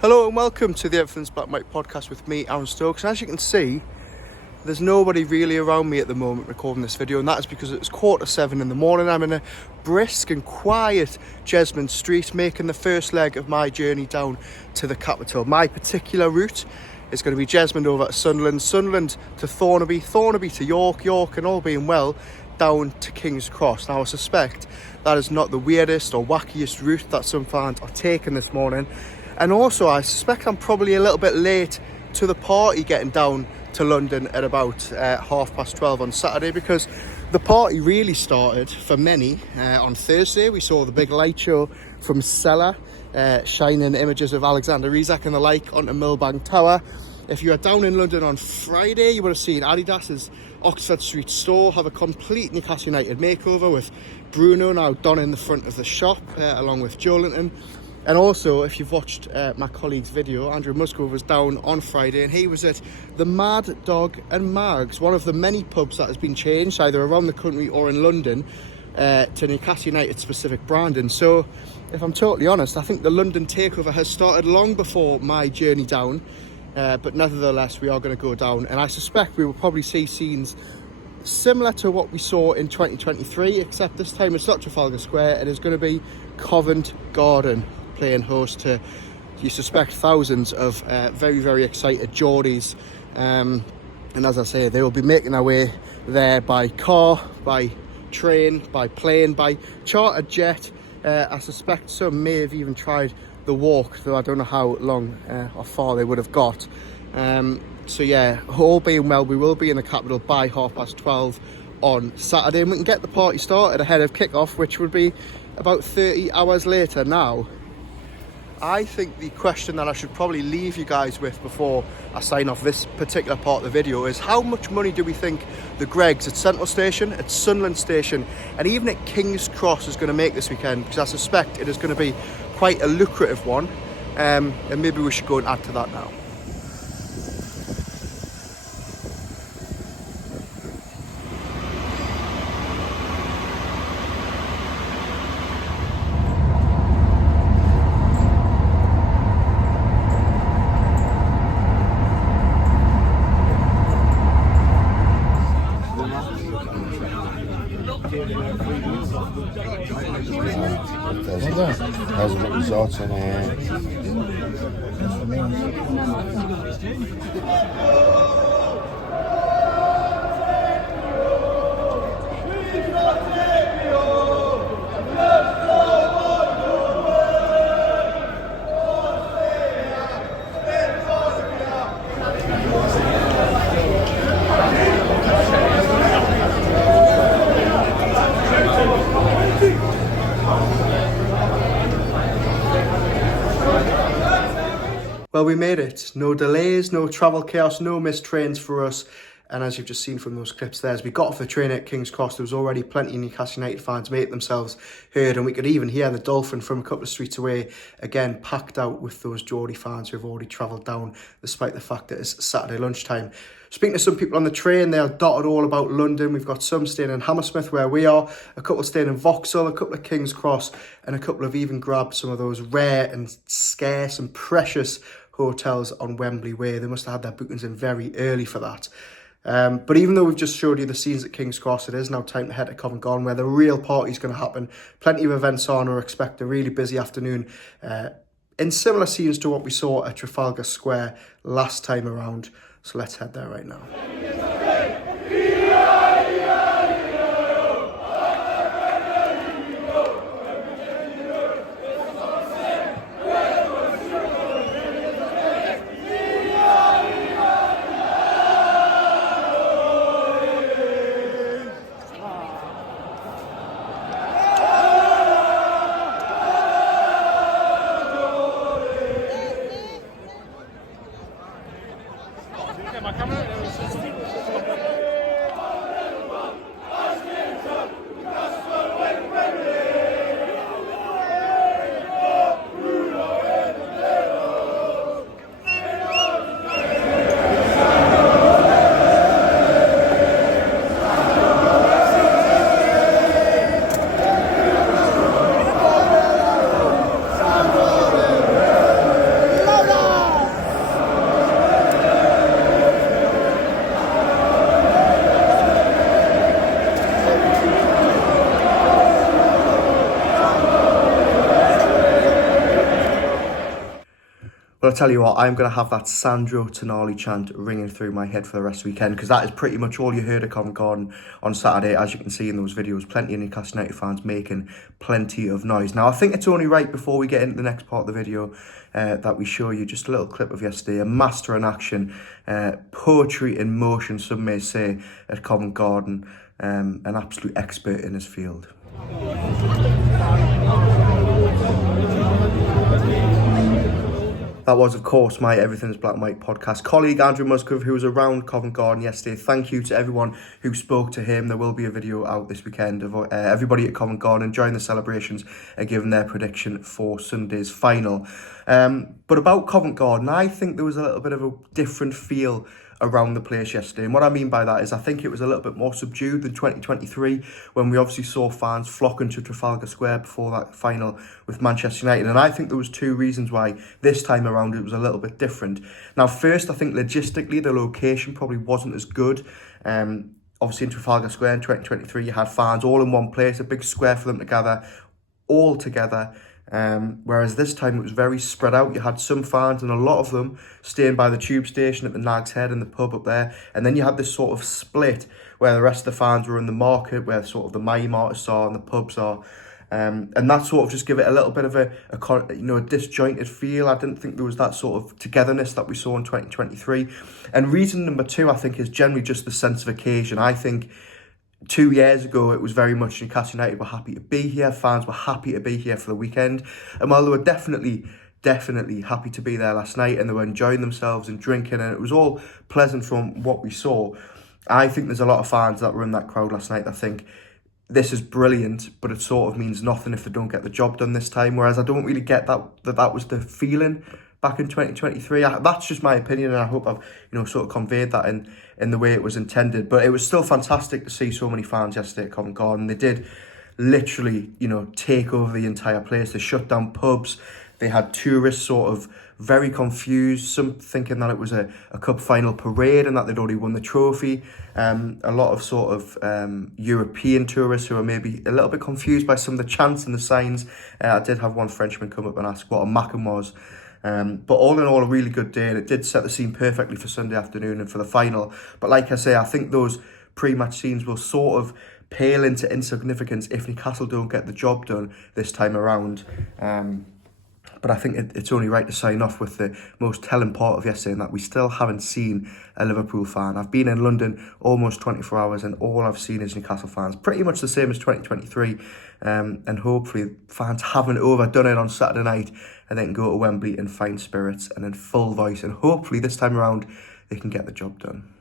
Hello and welcome to the Everything's Black Mike podcast with me, Aaron Stokes. And as you can see, there's nobody really around me at the moment recording this video, and that is because it's 7:15 in the morning. I'm in a brisk and quiet Jesmond Street, making the first leg of my journey down to the capital. My particular route is going to be Jesmond over to Sunderland, Sunderland to Thornaby, Thornaby to York, York, and all being well, down to King's Cross. Now I suspect that is not the weirdest or wackiest route that some fans are taking this morning. And also, I suspect I'm probably a little bit late to the party getting down to London at about 12:30 on Saturday, because the party really started for many on Thursday. We saw the big light show from Cellar, shining images of Alexander Isak and the like onto Millbank Tower. If you are down in London on Friday, you would have seen Adidas's Oxford Street store have a complete Newcastle United makeover, with Bruno now donning the front of the shop along with Joelinton. And also, if you've watched my colleague's video, Andrew Musgrove was down on Friday and he was at the Mad Dog and Mags, one of the many pubs that has been changed either around the country or in London to Newcastle United specific branding. So, if I'm totally honest, I think the London takeover has started long before my journey down, but nevertheless we are going to go down, and I suspect we will probably see scenes similar to what we saw in 2023, except this time it's not Trafalgar Square. It is going to be Covent Garden, playing host to, you suspect, thousands of very, very excited Geordies. And as I say, they will be making their way there by car, by train, by plane, by chartered jet. I suspect some may have even tried the walk, though I don't know how long or far they would have got. So yeah, all being well, we will be in the capital by 12:30 on Saturday, and we can get the party started ahead of kick-off, which would be about 30 hours later. Now, I think the question that I should probably leave you guys with before I sign off this particular part of the video is, how much money do we think the Greggs at Central Station, at Sunderland Station, and even at King's Cross is going to make this weekend? Because I suspect it is going to be quite a lucrative one, and maybe we should go and add to that now. How's the results in here? Well, we made it. No delays, no travel chaos, no missed trains for us. And as you've just seen from those clips there, as we got off the train at King's Cross, there was already plenty of Newcastle United fans make themselves heard, and we could even hear the Dolphin from a couple of streets away, again packed out with those Geordie fans who have already travelled down, despite the fact that it's Saturday lunchtime. Speaking to some people on the train, they are dotted all about London. We've got some staying in Hammersmith, where we are, a couple staying in Vauxhall, a couple at King's Cross, and a couple have even grabbed some of those rare and scarce and precious hotels on Wembley Way. They must have had their bookings in very early for that. But even though we've just showed you the scenes at King's Cross, it is now time to head to Covent Garden, where the real party is going to happen. Plenty of events on, or expect a really busy afternoon in similar scenes to what we saw at Trafalgar Square last time around. So let's head there right now. Well, I'll tell you what, I'm going to have that Sandro Tonali chant ringing through my head for the rest of the weekend, because that is pretty much all you heard at Covent Garden on Saturday. As you can see in those videos, plenty of Newcastle United fans making plenty of noise. Now, I think it's only right before we get into the next part of the video that we show you just a little clip of yesterday. A master in action, poetry in motion, some may say, at Covent Garden. An absolute expert in his field. That was, of course, my Everything's Black and White podcast colleague, Andrew Musgrove, who was around Covent Garden yesterday. Thank you to everyone who spoke to him. There will be a video out this weekend of everybody at Covent Garden enjoying the celebrations and giving their prediction for Sunday's final. But about Covent Garden, I think there was a little bit of a different feel around the place yesterday. And what I mean by that is I think it was a little bit more subdued than 2023, when we obviously saw fans flocking to Trafalgar Square before that final with Manchester United. And I think there was two reasons why this time around it was a little bit different. Now, first, I think logistically the location probably wasn't as good. Obviously in Trafalgar Square in 2023 you had fans all in one place, a big square for them to gather all together. Whereas this time it was very spread out. You had some fans, and a lot of them staying by the tube station at the Nag's Head and the pub up there, and then you had this sort of split where the rest of the fans were in the market, where sort of the mime artists are and the pubs are, and that sort of just give it a little bit of a disjointed feel. I didn't think there was that sort of togetherness that we saw in 2023. And reason number two, I think, is generally just the sense of occasion. I think 2 years ago, it was very much Newcastle United were happy to be here. Fans were happy to be here for the weekend. And while they were definitely happy to be there last night, and they were enjoying themselves and drinking, and it was all pleasant from what we saw, I think there's a lot of fans that were in that crowd last night that think this is brilliant, but it sort of means nothing if they don't get the job done this time. Whereas I don't really get that was the feeling back in 2023. That's just my opinion, and I hope I've sort of conveyed that in the way it was intended. But it was still fantastic to see so many fans yesterday at Covent Garden. They did literally take over the entire place. They shut down pubs. They had tourists sort of very confused, some thinking that it was a cup final parade and that they'd already won the trophy. A lot of sort of European tourists who are maybe a little bit confused by some of the chants and the signs. I did have one Frenchman come up and ask what a macam was. But all in all, a really good day, and it did set the scene perfectly for Sunday afternoon and for the final. But like I say, I think those pre-match scenes will sort of pale into insignificance if Newcastle don't get the job done this time around. But I think it's only right to sign off with the most telling part of yesterday, in that we still haven't seen a Liverpool fan. I've been in London almost 24 hours and all I've seen is Newcastle fans. Pretty much the same as 2023. And hopefully fans haven't overdone it on Saturday night and they can go to Wembley in fine spirits and in full voice. And hopefully this time around they can get the job done.